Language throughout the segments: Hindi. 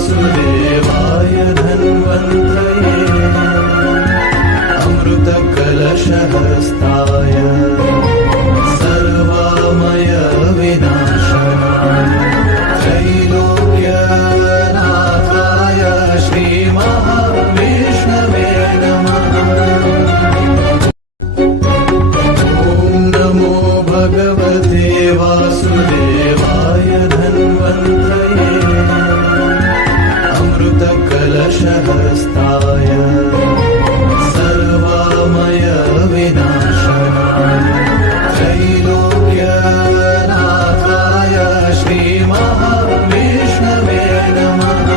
वासुदेवाय धन्वन्त्रये अमृतकलशहस्ताय सर्वामय विनाशनाय त्रैलोक्यनाथाय श्रीमहाविष्णवे नमः। ॐ नमो भगवते वासुदेवाय धन्वन्त्रये अमृतकलशहस्ताय सर्वामय विनाशनाय त्रैलोक्यनाथाय श्रीमहाविष्णवे नमः।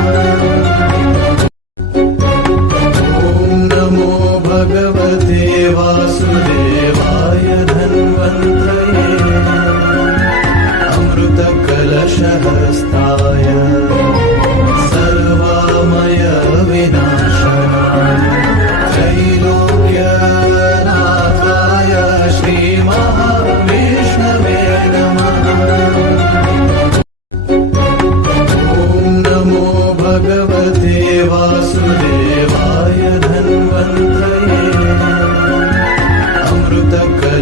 ॐ नमो भगवते वासुदेवाय धन्वन्त्रये अमृतकलशहस्ताय सर्वामय विनाशनाय त्रैलोक्यनाथाय श्रीमहाविष्णवे नमः। ॐ नमो भगवते वासुदेवाय धन्वन्त्रये अमृतकलशहस्ताय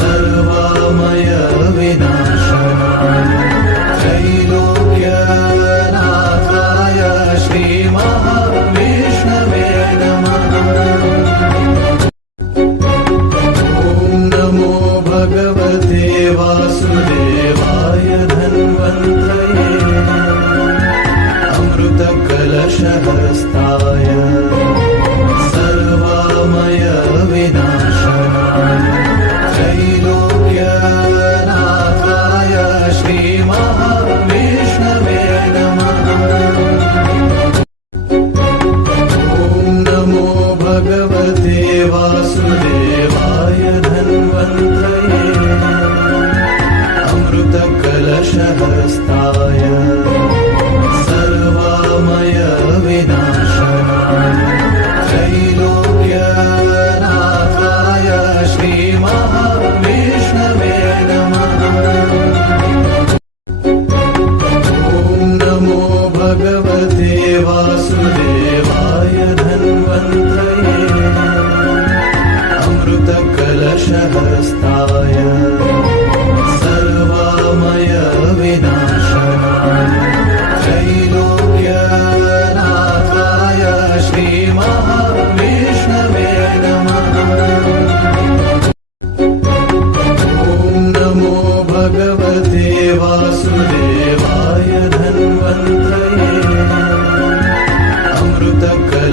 सर्वामय विनाशनाय त्रैलोक्यनाथाय श्रीमहाविष्णवे नमः। ॐ नमो भगवते वासुदेवाय धन्वन्त्रये अमृतकलशहस्ताय सर्वामय विनाशनाय त्रैलोक्यनाथाय श्रीमहाविष्णवे नमः। ॐ नमो भगवते वासुदेवाय धन्वन्त्रये अमृतकलशहस्ताय सर्वामय विनाशनाय त्रैलोक्यनाथाय श्रीमहाविष्णवे नमः। ॐ नमो भगवते वासुदेवाय धन्वन्त्रये अमृतकलशहस्ताय सर्वामय विनाशनाय त्रैलोक्यनाथाय श्रीमहाविष्णवे नमः। ॐ नमो भगवते वासुदेवाय धन्वन्त्रये अमृतकलशहस्ताय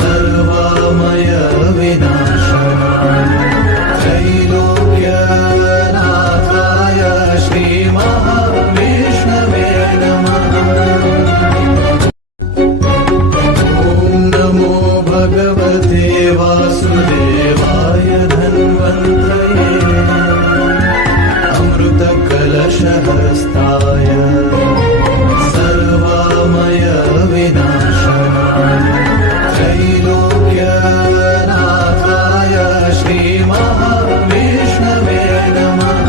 सर्वामय विनाशनाय त्रैलोक्यनाथाय श्रीमहाविष्णवे नमः। ॐ नमो भगवते वासुदेवाय धन्वन्त्रये अमृतकलशहस्ताय सर्वामय विनाशनाय त्रैलोक्यनाथाय श्रीमहाविष्णवे नमः।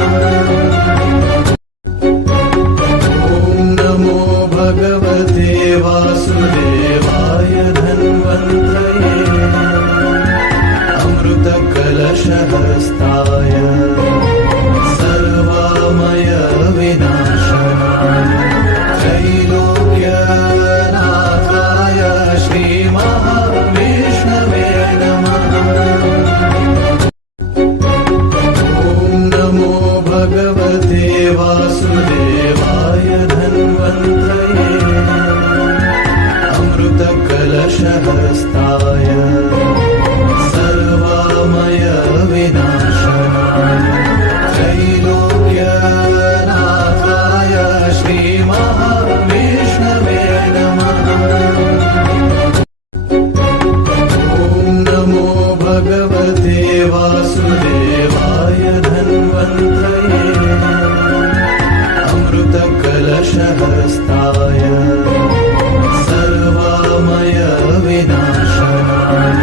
ॐ नमो भगवते वासुदेवाय धन्वन्त्रये अमृतकलशहस्ताय सर्वामय विनाशनाय त्रैलोक्यनाथाय श्रीमहाविष्णवे नमः। ॐ नमो भगवते वासुदेवाय धन्वन्त्रये अमृतकलशहस्ताय सर्वामय विनाशनाय त्रैलोक्यनाथाय श्रीमहाविष्णवे नमः। ॐ नमो भगवते वासुदेवाय धन्वन्त्रये अमृतकलशहस्ताय सर्वामय विनाशनाय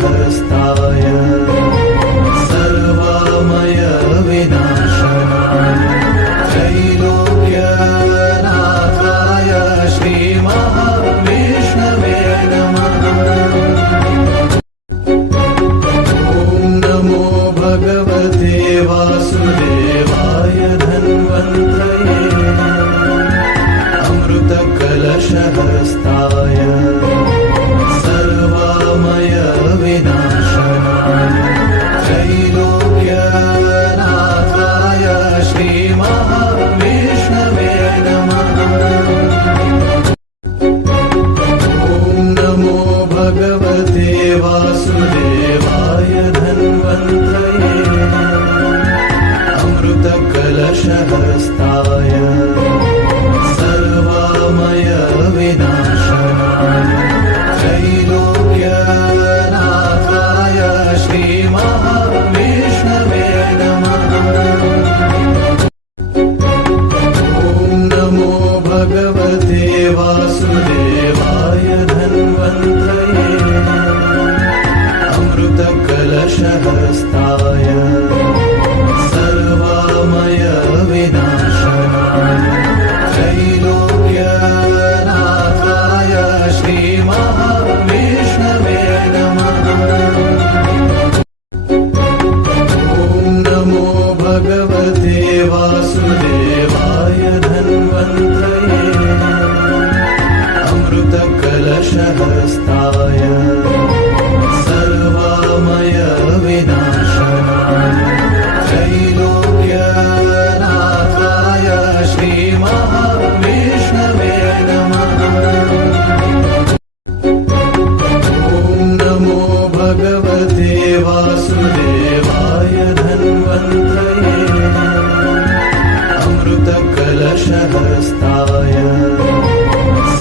सहस्ताय सर्वामय विनाशनाय त्रैलोक्यनाथाय श्रीमहाविष्णवे नमः। ॐ नमो भगवते वासुदेवाय धन्वन्त्रये अमृतकलशहस्ताय सर्वामय विनाशनाय त्रैलोक्यनाथाय श्रीमहाविष्णवे नमः। ॐ नमो भगवते वासुदेवाय धन्वन्त्रये अमृतकलशहस्ताय सर्वामय विनाशनाय त्रैलोक्यनाथाय श्रीमहाविष्णवे नमः। ॐ नमो भगवते वासुदेवाय धन्वन्त्रये अमृतकलशहस्ताय सर्वामय विनाशनाय त्रैलोक्यनाथाय श्रीमहाविष्णवे नमः। ॐ नमो भगवते वासुदेवाय धन्वन्त्रये अमृतकलशहस्ताय सर्वामय विनाशनाय त्रैलोक्यनाथाय श्रीमहाविष्णवे नमः। ॐ नमो भगवते वासुदेवाय धन्वन्त्रये अमृतकलशहस्ताय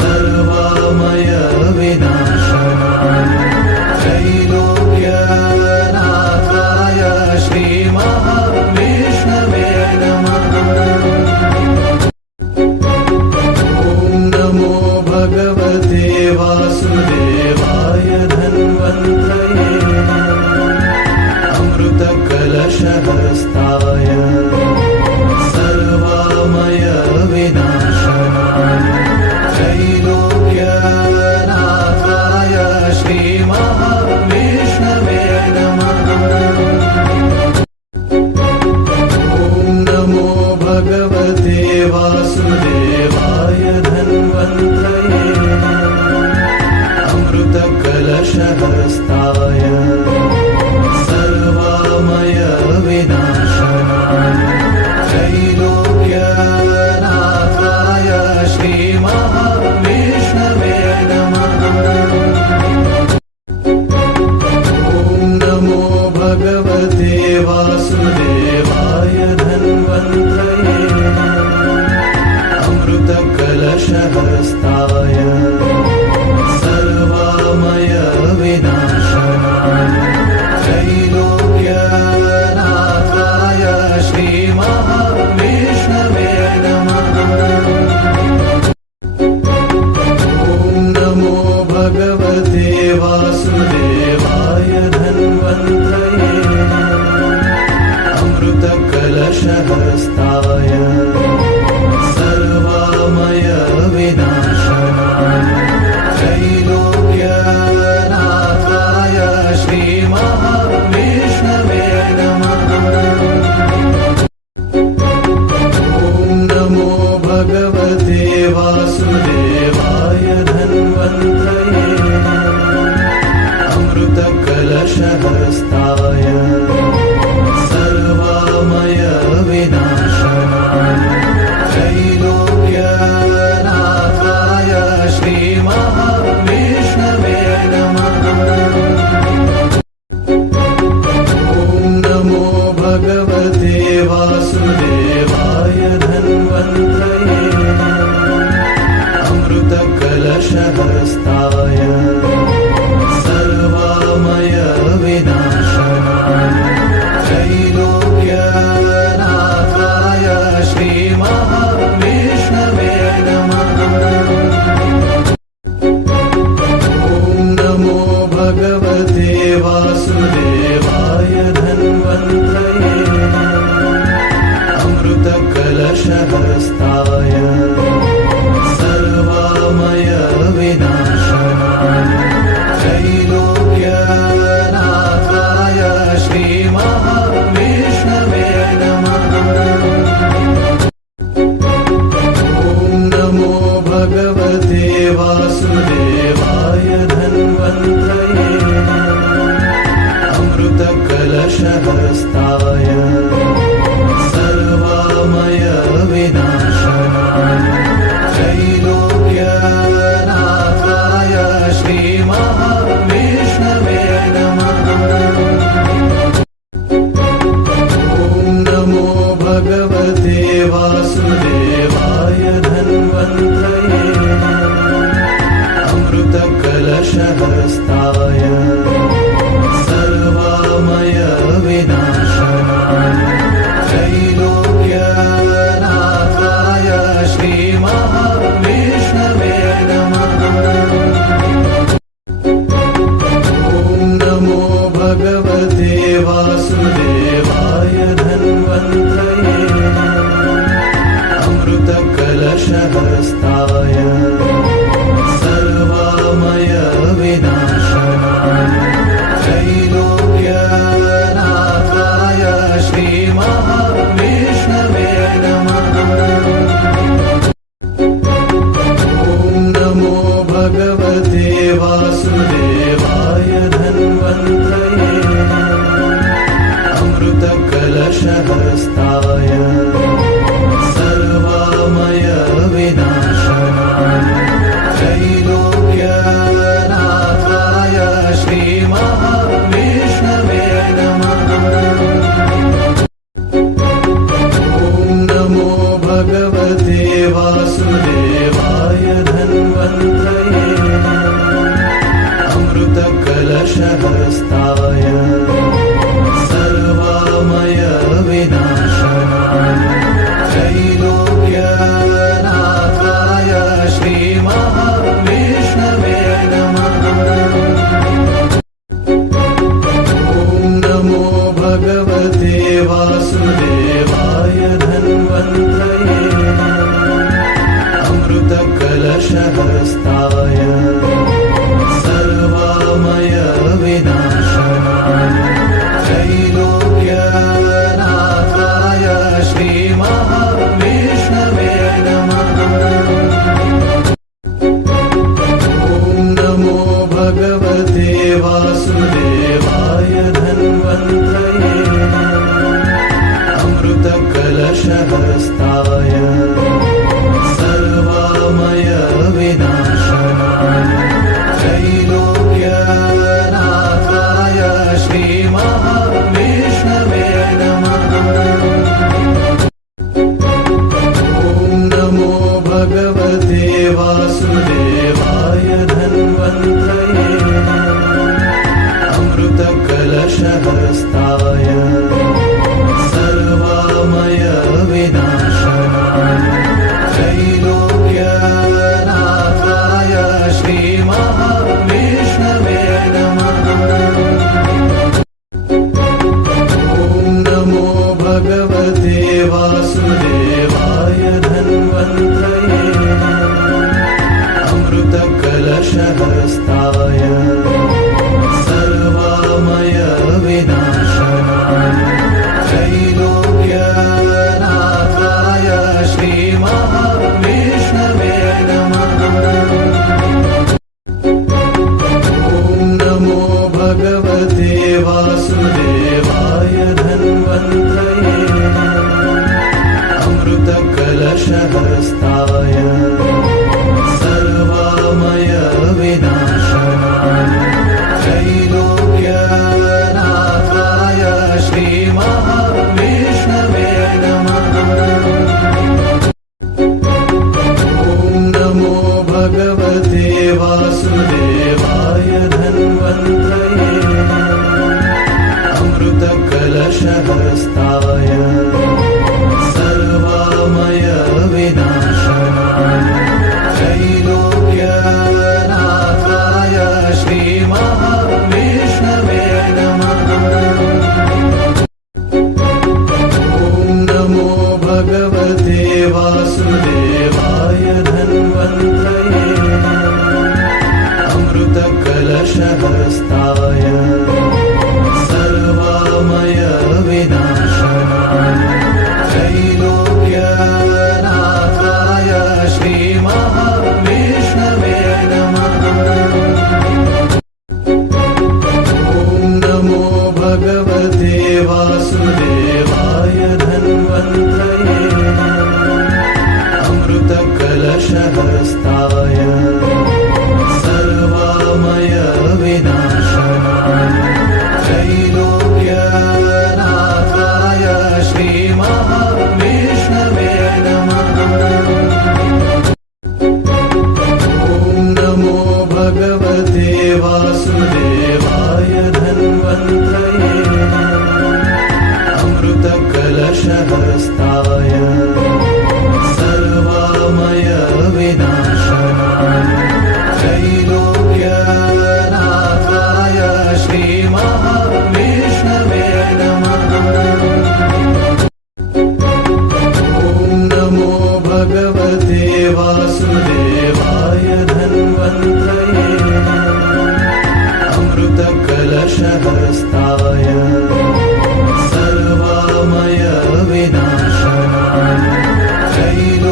सर्वामय विनाशनाय त्रैलोक्यनाथाय श्रीमहाविष्णवे नमः। ॐ नमो भगवते वासुदेवाय धन्वन्त्रये अमृतकलशहस्ताय सर्वामय विनाशनाय त्रैलोक्यनाथाय श्रीमहाविष्णवे नमः। ॐ नमो भगवते वासुदेवाय धन्वन्त्रये अमृतकलशहस्ताय सर्वामय विनाशनाय त्रैलोक्यनाथाय श्रीमहाविष्णवे नमः। ॐ नमो भगवते वासुदेवाय धन्वन्त्रये अमृतकलशहस्ताय सर्वामय विनाशनाय त्रैलोक्यनाथाय श्रीमहाविष्णवे नमः। ॐ नमो भगवते वासुदेवाय धन्वन्त्रये अमृतकलशहस्ताय सर्वामय विनाशनाय त्रैलोक्यनाथाय श्रीमहाविष्णवे नमः। ॐ नमो भगवते वासुदेवाय धन्वन्त्रये अमृतकलशहस्ताय सर्वामय विनाशनाय त्रैलोक्यनाथाय श्रीमहाविष्णवे नमः। ॐ नमो भगवते वासुदेवाय धन्वन्त्रये अमृतकलशहस्ताय सर्वामय विनाशनाय त्रैलोक्यनाथाय श्रीमहाविष्णवे नमः। ॐ नमो भगवते कलशहस्ताय सर्वामय विनाशनाय त्रैलोक्यनाथाय श्रीमहाविष्णवे नमः। ॐ नमो भगवते वासुदेवाय धन्वन्तरे अमृतकलशहस्ताय सर्वामय विनाशनाय त्रैलोक्यनाथाय श्रीमहाविष्णवे नमः। ॐ नमो भगवते वासुदेवाय धन्वन्तरे अमृतकलशहस्ताय सर्वामय विनाशनाय त्रैलोक्यनाथाय श्रीमहाविष्णवे नमः। ॐ नमो भगवते वासुदेवाय धन्वन्तरे अमृतकलशहस्ताय सर्वामय विनाशनाय त्रैलोक्यनाथाय श्रीमहाविष्णवे नमः। ॐ नमो भगवते वासुदेवाय धन्वन्तरे अमृतकलशहस्ताय सर्वामय विनाशनाय त्रैलोक्यनाथाय श्रीमहाविष्णवे नमः। ॐ नमो भगवते वासुदेवाय धन्वन्तरे अमृतकलशहस्ताय सर्वामय विनाशनाय त्रैलोक्यनाथाय श्रीमहाविष्णवे नमः। ॐ नमो भगवते वासुदेवाय धन्वन्तरे अमृतकलशहस्ताय सर्वामय विनाशनाय त्रैलोक्यनाथाय श्रीमहाविष्णवे नमः। ॐ नमो भगवते वासुदेवाय धन्वन्तरे अमृतकलशहस्ताय सर्वामय विनाशनाय त्रैलोक्यनाथाय श्रीमहाविष्णवे नमः। ॐ नमो भगवते वासुदेवाय धन्वन्तरे अमृतकलशहस्ताय सर्वामय विनाशनाय त्रैलोक्यनाथाय श्रीमहाविष्णवे नमः। ॐ नमो भगवते वासुदेवाय धन्वन्तरे अमृतकलशहस्ताय सर्वामय विनाशनाय त्रैलोक्यनाथाय श्रीमहाविष्णवे नमः। ॐ नमो भगवते वासुदेवाय धन्वन्तरे अमृतकलशहस्ताय सर्वामय विनाशनाय त्रैलोक्यनाथाय श्रीमहाविष्णवे नमः। ॐ नमो भगवते वासुदेवाय धन्वन्तरे अमृतकलशहस्ताय सर्वामय विनाशनाय त्रैलोक्यनाथाय श्रीमहाविष्णवे नमः। ॐ नमो भगवते कलशहस्ताय सर्वामय विनाशनाय त्रैलोक्यनाथाय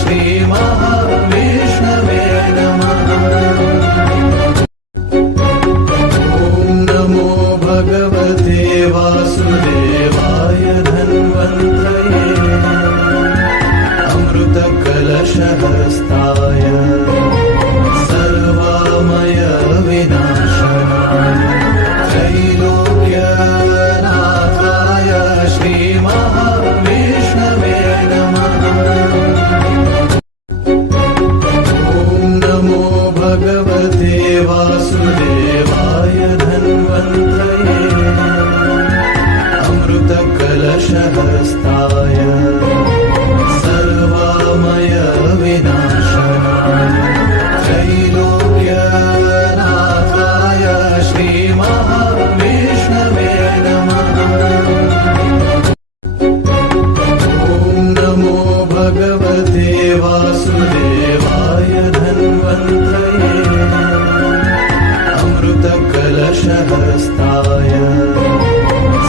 श्रीमहाविष्णवे नमः। ॐ नमो भगवते वासुदेवाय धन्वन्त्रये अमृतकलशहस्ताय सर्वामय विनाशनाय त्रैलोक्यनाथाय श्रीमहाविष्णवे नमः। ॐ नमो भगवते वासुदेवाय धन्वन्त्रये अमृतकलशहस्ताय सर्वामय विनाशनाय त्रैलोक्यनाथाय श्रीमहाविष्णवे नमः। ॐ नमो भगवते वासुदेवाय धन्वन्त्रये अमृतकलशहस्ताय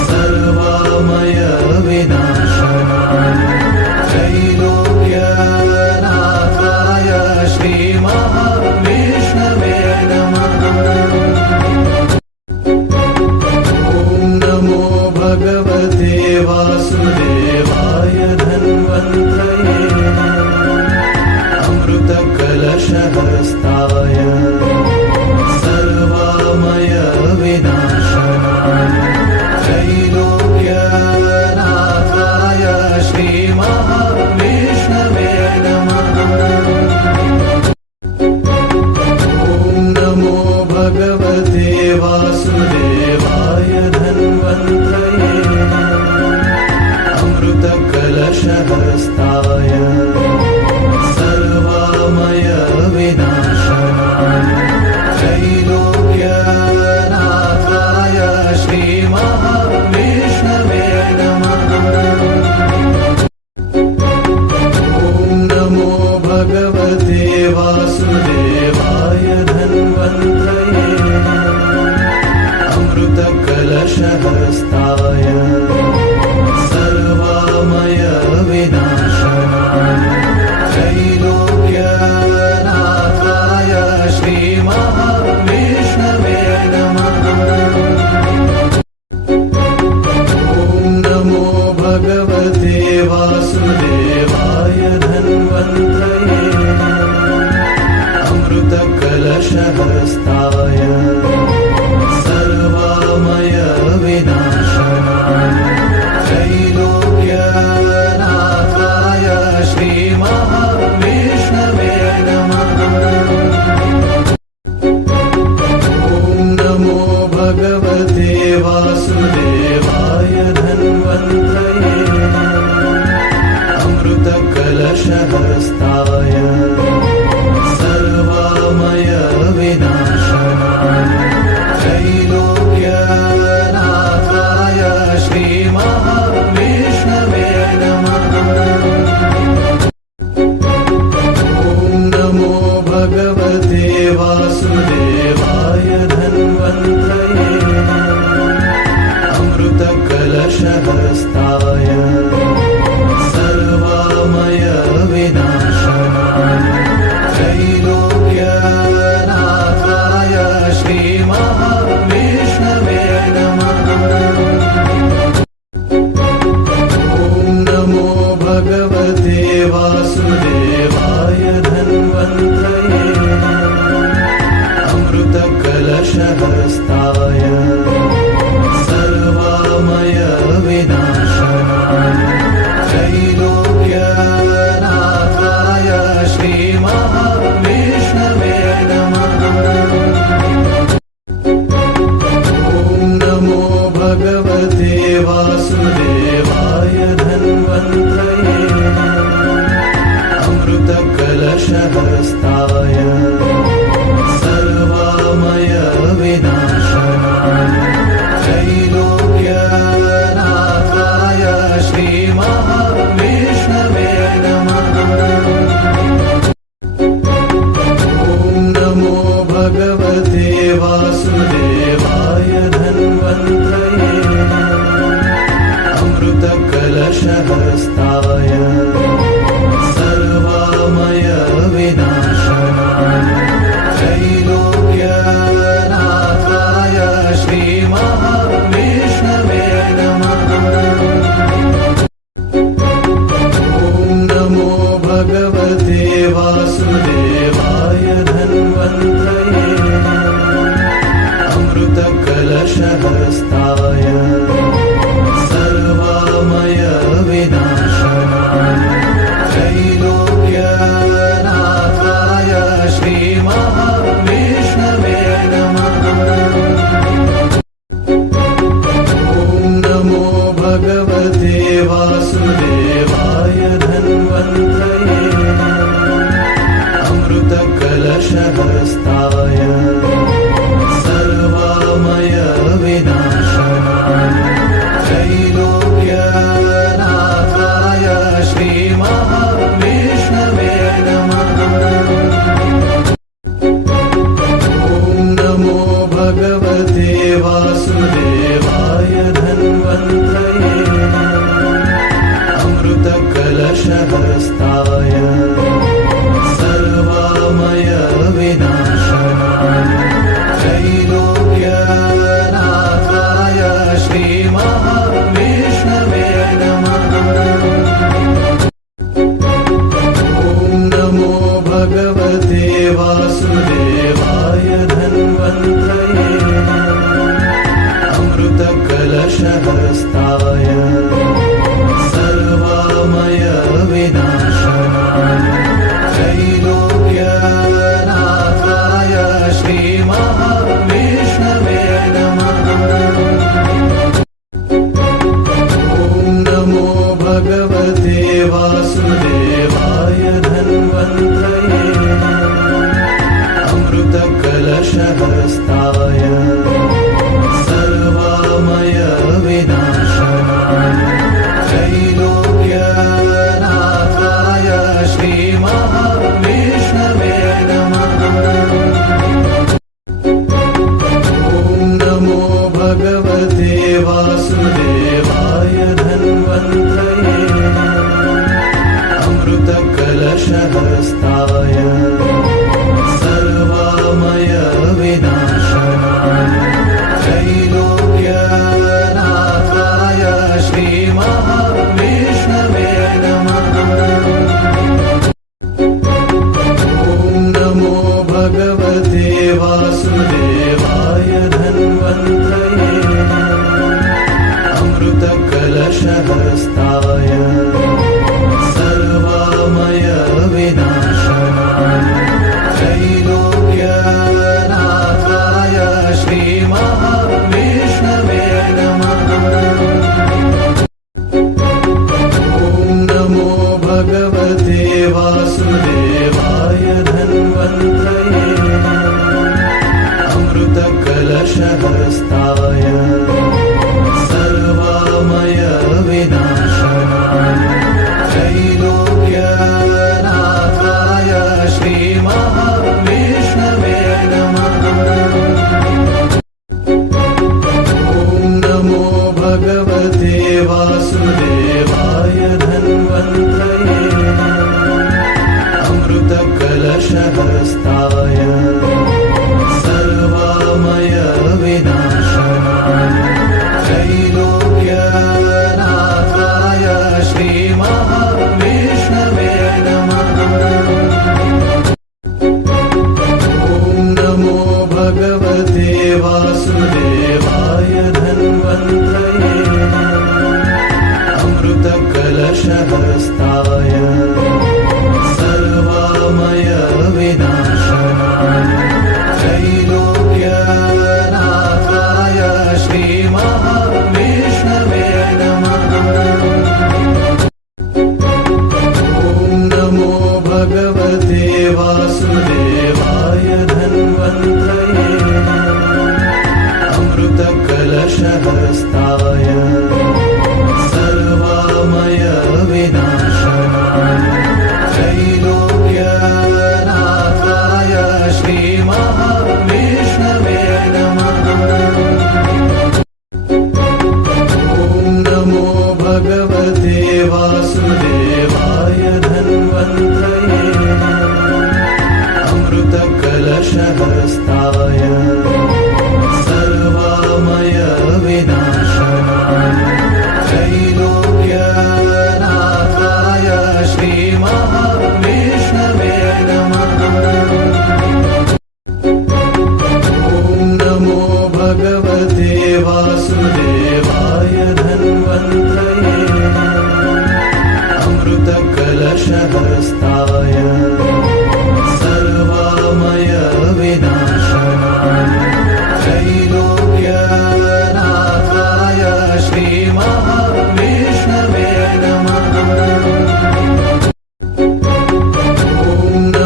सर्वामय विनाशनाय त्रैलोक्यनाथाय श्रीमहाविष्णवे नमः। ॐ नमो भगवते वासुदेवाय धन्वन्त्रये अमृतकलशहस्ताय सर्वामय विनाशनाय त्रैलोक्यनाथाय श्रीमहाविष्णवे नमः। ॐ नमो भगवते वासुदेवाय धन्वन्त्रये अमृतकलशहस्ताय सर्वामय विनाशनाय त्रैलोक्यनाथाय श्रीमहाविष्णवे नमः। ॐ नमो भगवते वासुदेवाय धन्वन्त्रये अमृतकलशहस्ताय सर्वामय विनाशनाय त्रैलोक्यनाथाय श्रीमहाविष्णवे नमः। ॐ नमो भगवते वासुदेवाय धन्वन्त्रये अमृतकलशहस्ताय सर्वामय विनाशनाय त्रैलोक्यनाथाय श्रीमहाविष्णवे नमः। ॐ नमो भगवते वासुदेवाय धन्वन्त्रये अमृतकलशहस्ताय सर्वामय विनाशनाय त्रैलोक्यनाथाय श्रीमहाविष्णवे नमः। ॐ नमो भगवते वासुदेवाय धन्वन्त्रये अमृतकलशहस्ताय सर्वामय विनाशनाय त्रैलोक्यनाथाय श्रीमहाविष्णवे नमः। ॐ नमो भगवते वासुदेवाय धन्वन्त्रये अमृतकलशहस्ताय सर्वामय विनाशनाय त्रैलोक्यनाथाय श्रीमहाविष्णवे नमः। ॐ नमो भगवते वासुदेवाय धन्वन्त्रये अमृतकलशहस्ताय सर्वामय विनाशनाय त्रैलोक्यनाथाय श्रीमहाविष्णवे नमः। ॐ नमो भगवते भगवते वासुदेवाय धन्वन्तये अमृतकलशहस्ताय सर्वामय विनाशनाय त्रैलोक्यनाथाय श्रीमहाविष्णवे नमः। ॐ नमो भगवते वासुदेवाय धन्वन्तये अमृतकलशहस्ताय सर्वामय विनाशनाय त्रैलोक्यनाथाय श्रीमहाविष्णवे नमः। ॐ नमो भगवते वासुदेवाय धन्वन्तये अमृतकलशहस्ताय सर्वामय विनाशनाय त्रैलोक्यनाथाय श्रीमहाविष्णवे नमः। ॐ नमो भगवते वासुदेवाय धन्वन्तये अमृतकलशहस्ताय सर्वामय विनाशनाय त्रैलोक्यनाथाय श्रीमहाविष्णवे नमः। ॐ नमो भगवते वासुदेवाय धन्वन्तये अमृतकलशहस्ताय सर्वामय विनाशनाय त्रैलोक्यनाथाय श्रीमहाविष्णवे नमः। ॐ नमो भगवते वासुदेवाय धन्वन्तये अमृतकलशहस्ताय सर्वामय विनाशनाय त्रैलोक्यनाथाय श्रीमहाविष्णवे नमः। ॐ नमो भगवते वासुदेवाय धन्वन्तये अमृतकलशहस्ताय सर्वामय विनाशनाय त्रैलोक्यनाथाय श्रीमहाविष्णवे नमः। ॐ नमो भगवते वासुदेवाय धन्वन्तये अमृतकलशहस्ताय सर्वामय विनाशनाय त्रैलोक्यनाथाय श्रीमहाविष्णवे नमः। ॐ नमो भगवते वासुदेवाय धन्वन्तये अमृतकलशहस्ताय सर्वामय विनाशनाय त्रैलोक्यनाथाय श्रीमहाविष्णवे नमः। ॐ नमो भगवते वासुदेवाय धन्वन्तये अमृतकलशहस्ताय सर्वामय विनाशनाय त्रैलोक्यनाथाय श्रीमहाविष्णवे नमः। ॐ नमो भगवते वासुदेवाय धन्वन्तये अमृतकलशहस्ताय सर्वामय विनाशनाय त्रैलोक्यनाथाय श्रीमहाविष्णवे नमः। ॐ नमो भगवते वासुदेवाय धन्वन्तये अमृतकलशहस्ताय सर्वामय विनाशनाय त्रैलोक्यनाथाय श्रीमहाविष्णवे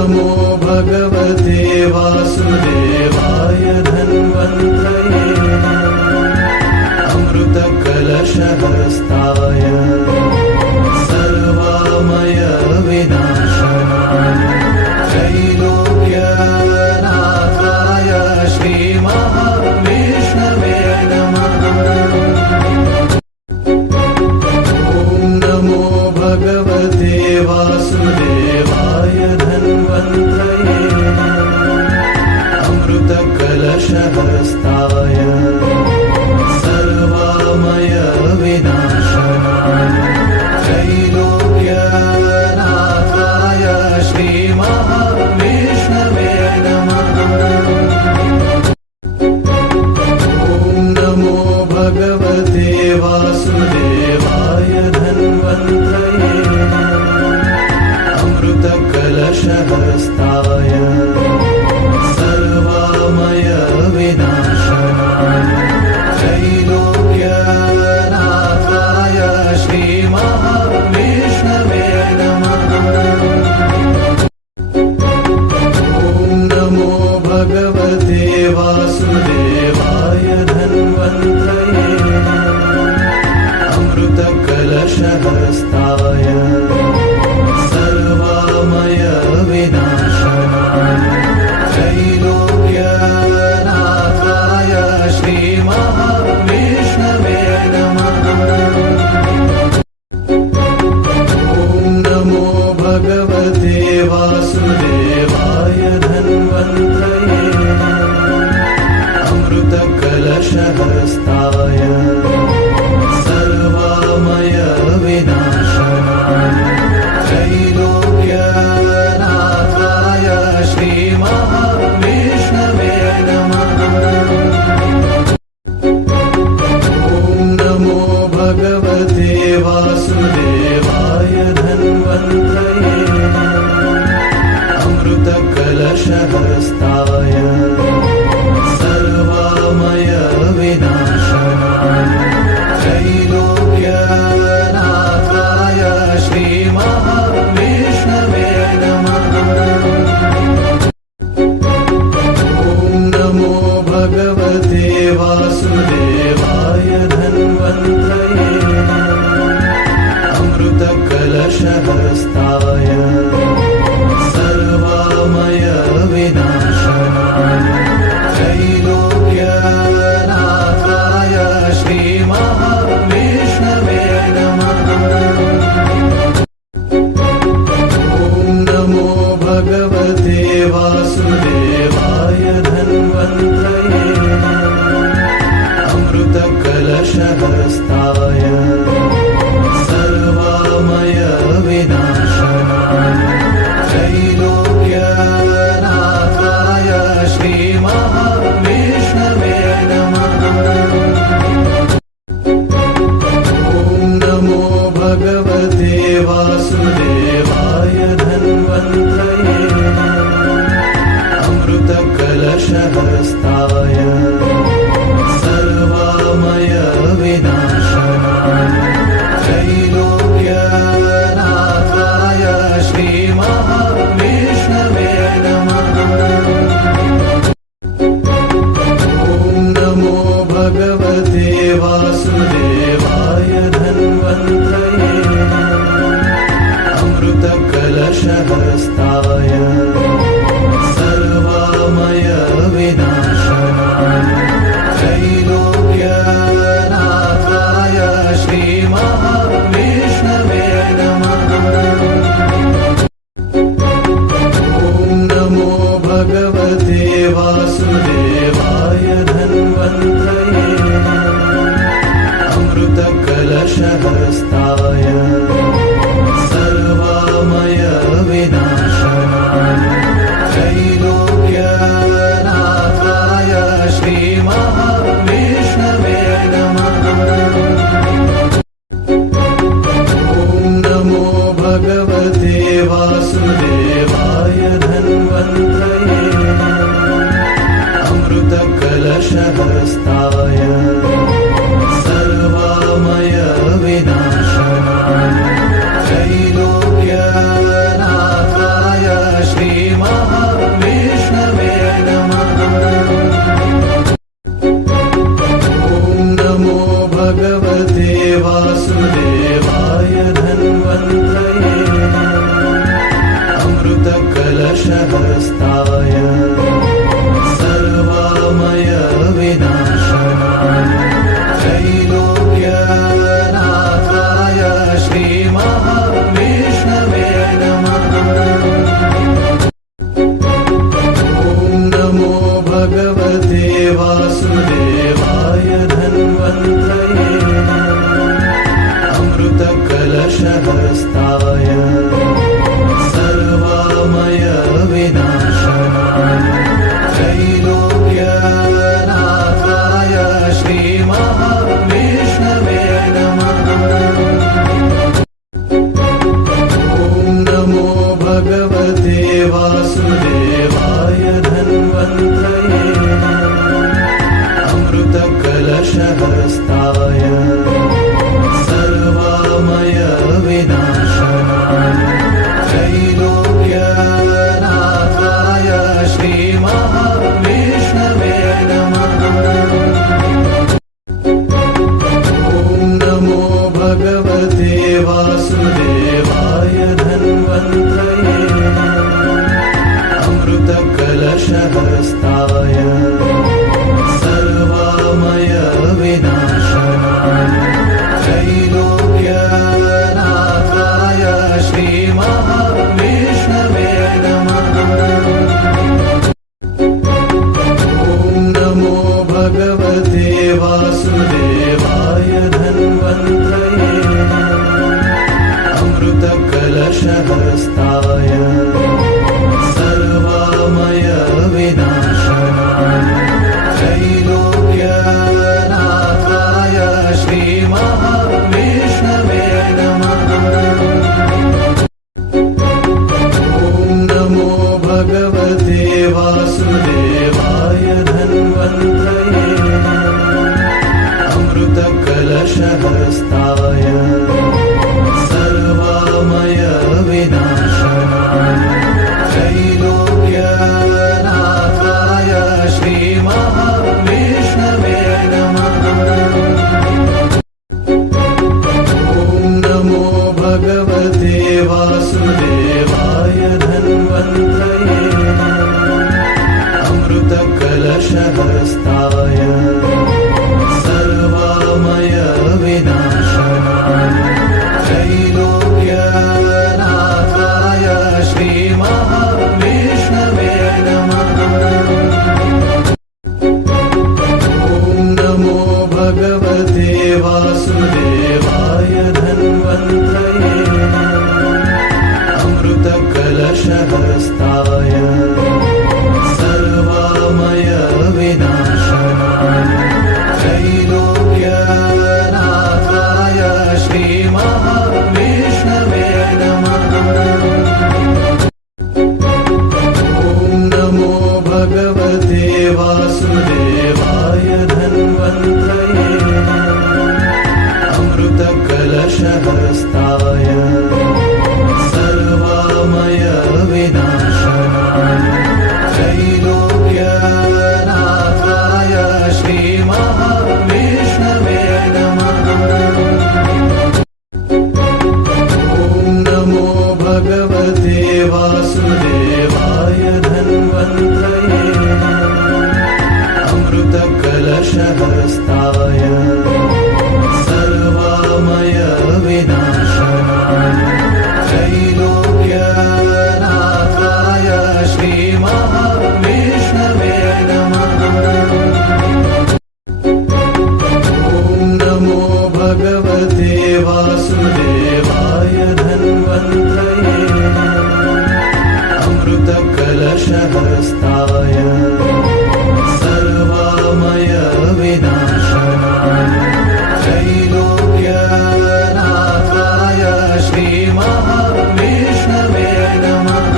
नमो भगवते वासुदेवाय धन्वन्त्रये अमृतकलशहस्ताय सर्वामय विनाशनाय त्रैलोक्यनाथाय श्रीमहाविष्णवे नमः। ॐ नमो भगवते वासुदेवाय धन्वन्त्रये अमृतकलशहस्ताय सर्वामय विनाशनाय त्रैलोक्यनाथाय श्रीमहाविष्णवे नमः। ॐ नमो भगवते वासुदेवाय धन्वन्त्रये अमृतकलशहस्ताय सर्वामय विनाशनाय त्रैलोक्यनाथाय श्रीमहाविष्णवे नमः। ॐ नमो भगवते वासुदेवाय धन्वन्त्रये अमृतकलशहस्ताय सर्वामय विनाशनाय त्रैलोक्यनाथाय श्रीमहाविष्णवे नमः। ॐ नमो भगवते वासुदेवाय धन्वन्त्रये अमृतकलशहस्ताय सर्वामय विनाशनाय त्रैलोक्यनाथाय श्रीमहाविष्णवे नमः। ॐ नमो भगवते वासुदेवाय धन्वन्त्रये अमृतकलशहस्ताय सर्वामय विनाशनाय त्रैलोक्यनाथाय श्रीमहाविष्णवे नमः। ॐ नमो भगवते वासुदेवाय धन्वन्त्रये अमृतकलशहस्ताय सर्वामय विनाशनाय त्रैलोक्यनाथाय श्रीमहाविष्णवे नमः। ॐ नमो भगवते वासुदेवाय धन्वन्त्रये अमृतकलशहस्ताय सर्वामय विनाशनाय त्रैलोक्यनाथाय श्रीमहाविष्णवे नमः। ॐ नमो भगवते वासुदेवाय धन्वन्त्रये अमृतकलशहस्ताय सर्वामय विनाशनाय त्रैलोक्यनाथाय श्रीमहाविष्णवे नमः। ॐ नमो भगवते वासुदेवाय धन्वन्त्रये अमृतकलशहस्ताय सर्वामय विनाशनाय त्रैलोक्यनाथाय श्रीमहाविष्णवे नमः। ॐ नमो भगवते वासुदेवाय धन्वन्त्रये अमृतकलशहस्ताय सर्वामय विनाशनाय त्रैलोक्यनाथाय श्रीमहाविष्णवे नमः। ॐ नमो भगवते वासुदेवाय धन्वन्त्रये अमृतकलशहस्ताय सर्वामय विनाशनाय त्रैलोक्यनाथाय श्रीमहाविष्णवे अमृतकलशहस्ताय सर्वामय विनाशनाय त्रैलोक्यनाथाय श्रीमहाविष्णवे नमः। ॐ नमो भगवते वासुदेवाय धन्वन्त्रये अमृतकलशहस्ताय सर्वामय विनाशनाय त्रैलोक्यनाथाय श्रीमहाविष्णवे नमः। ॐ नमो भगवते वासुदेवाय धन्वन्त्रये अमृतकलशहस्ताय सर्वामय विनाशनाय त्रैलोक्यनाथाय श्रीमहाविष्णवे नमः। ॐ नमो भगवते वासुदेवाय धन्वन्त्रये अमृतकलशहस्ताय सर्वामय विनाशनाय त्रैलोक्यनाथाय श्रीमहाविष्णवे नमः। ॐ नमो भगवते वासुदेवाय धन्वन्त्रये अमृतकलशहस्ताय सर्वामय विनाशनाय त्रैलोक्यनाथाय श्रीमहाविष्णवे नमः। ॐ नमो भगवते वासुदेवाय धन्वन्त्रये अमृतकलशहस्ताय सर्वामय विनाशनाय त्रैलोक्यनाथाय श्रीमहाविष्णवे नमः। ॐ नमो भगवते वासुदेवाय धन्वन्त्रये अमृतकलशहस्ताय सर्वामय विनाशनाय त्रैलोक्यनाथाय श्रीमहाविष्णवे नमः। ॐ नमो भगवते वासुदेवाय धन्वन्त्रये अमृतकलशहस्ताय सर्वामय विनाशनाय त्रैलोक्यनाथाय श्रीमहाविष्णवे नमः। ॐ नमो भगवते वासुदेवाय धन्वन्त्रये अमृतकलशहस्ताय सर्वामय विनाशनाय त्रैलोक्यनाथाय श्रीमहाविष्णवे नमः। ॐ नमो भगवते वासुदेवाय धन्वन्त्रये अमृतकलशहस्ताय सर्वामय विनाशनाय त्रैलोक्यनाथाय श्रीमहाविष्णवे नमः। ॐ नमो भगवते वासुदेवाय धन्वन्त्रये अमृतकलशहस्ताय सर्वामय विनाशनाय त्रैलोक्यनाथाय श्रीमहाविष्णवे नमः।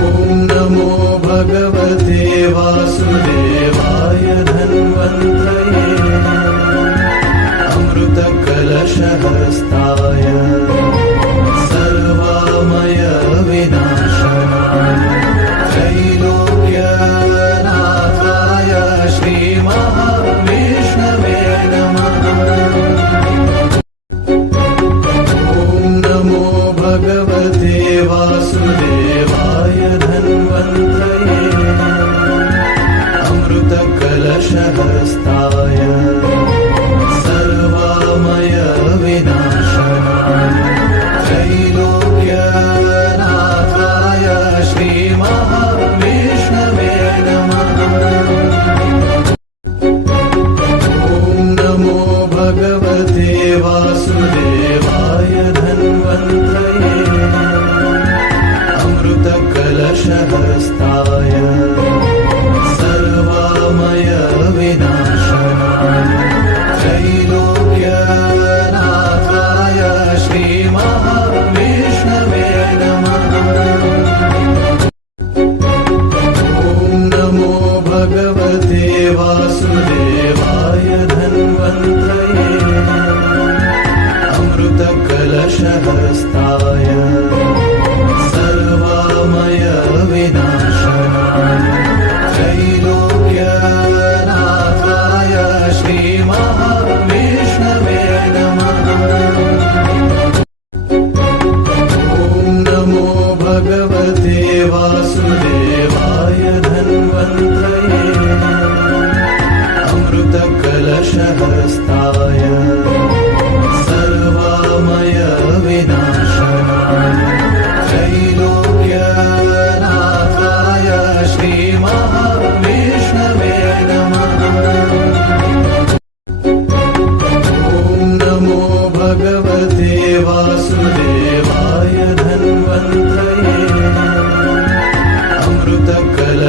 ॐ नमो भगवते वासुदेवाय धन्वन्त्रये अमृतकलशहस्ताय सर्वामय विनाशनाय भगवते वासुदेवाय धन्वन्त्रये अमृतकलशहस्ताय सर्वामय विनाशनाय त्रैलोक्यनाथाय श्रीमहाविष्णवे नमः। ॐ नमो भगवते वासुदेवाय धन्वन्त्रये अमृतकलशहस्ताय सर्वामय विनाशनाय त्रैलोक्यनाथाय श्रीमहाविष्णवे नमः। ॐ नमो भगवते वासुदेवाय धन्वन्त्रये अमृतकलशहस्ताय सर्वामय विनाशनाय त्रैलोक्यनाथाय श्रीमहाविष्णवे नमः। ॐ नमो भगवते वासुदेवाय धन्वन्त्रये अमृतकलशहस्ताय सर्वामय विनाशनाय त्रैलोक्यनाथाय श्रीमहाविष्णवे नमः। ॐ नमो भगवते वासुदेवाय धन्वन्त्रये अमृतकलशहस्ताय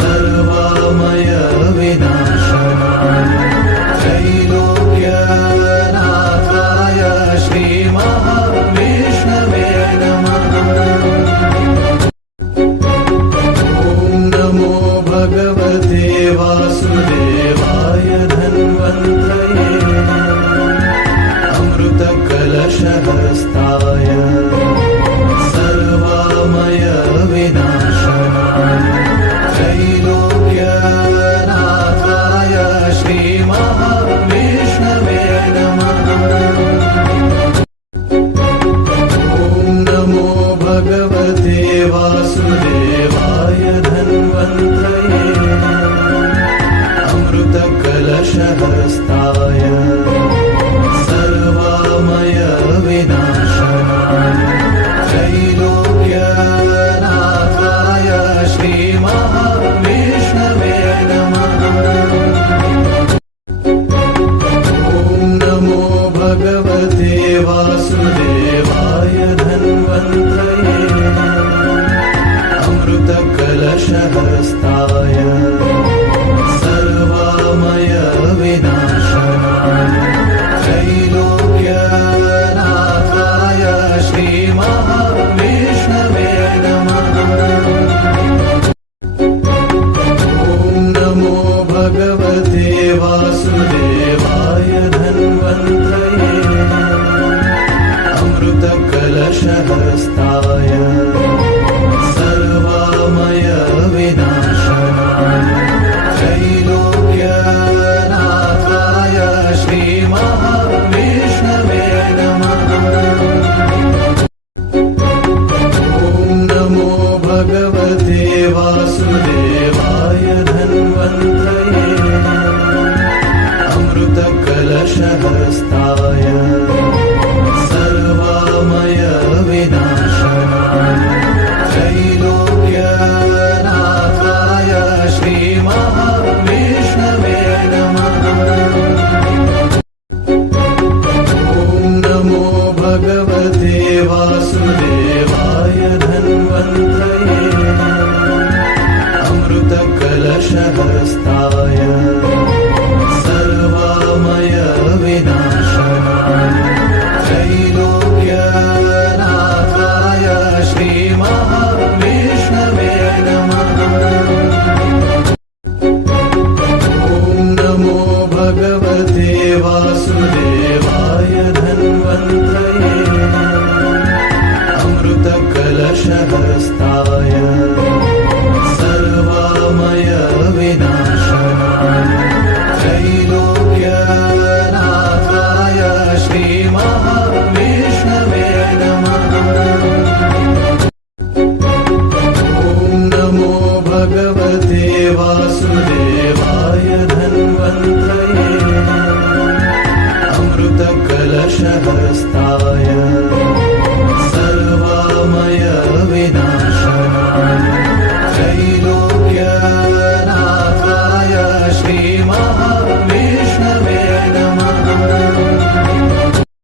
सर्वामय विनाशनाय त्रैलोक्यनाथाय श्रीमहाविष्णवे नमः। ॐ नमो भगवते वासुदेवाय धन्वन्त्रये अमृतकलशहस्ताय सर्वामय विनाशनाय त्रैलोक्यनाथाय श्रीमहाविष्णवे नमः। ॐ नमो भगवते वासुदेवाय धन्वन्त्रये अमृतकलशहस्ताय सर्वामय विनाशनाय त्रैलोक्यनाथाय श्रीमहाविष्णवे नमः। ॐ नमो भगवते वासुदेवाय धन्वन्त्रये अमृतकलशहस्ताय सर्वामय विनाशनाय त्रैलोक्यनाथाय श्रीमहाविष्णवे नमः। ॐ नमो भगवते वासुदेवाय धन्वन्त्रये अमृतकलशहस्ताय सर्वामय विनाशनाय त्रैलोक्यनाथाय श्रीमहाविष्णवे नमः। ॐ नमो भगवते वासुदेवाय धन्वन्त्रये अमृतकलशहस्ताय सर्वामय विनाशनाय त्रैलोक्यनाथाय श्रीमहाविष्णवे नमः। ॐ नमो भगवते वासुदेवाय धन्वन्त्रये अमृतकलशहस्ताय सर्वामय विनाशनाय त्रैलोक्यनाथाय श्रीमहाविष्णवे नमः। ॐ नमो भगवते वासुदेवाय धन्वन्त्रये चक्रहस्ताय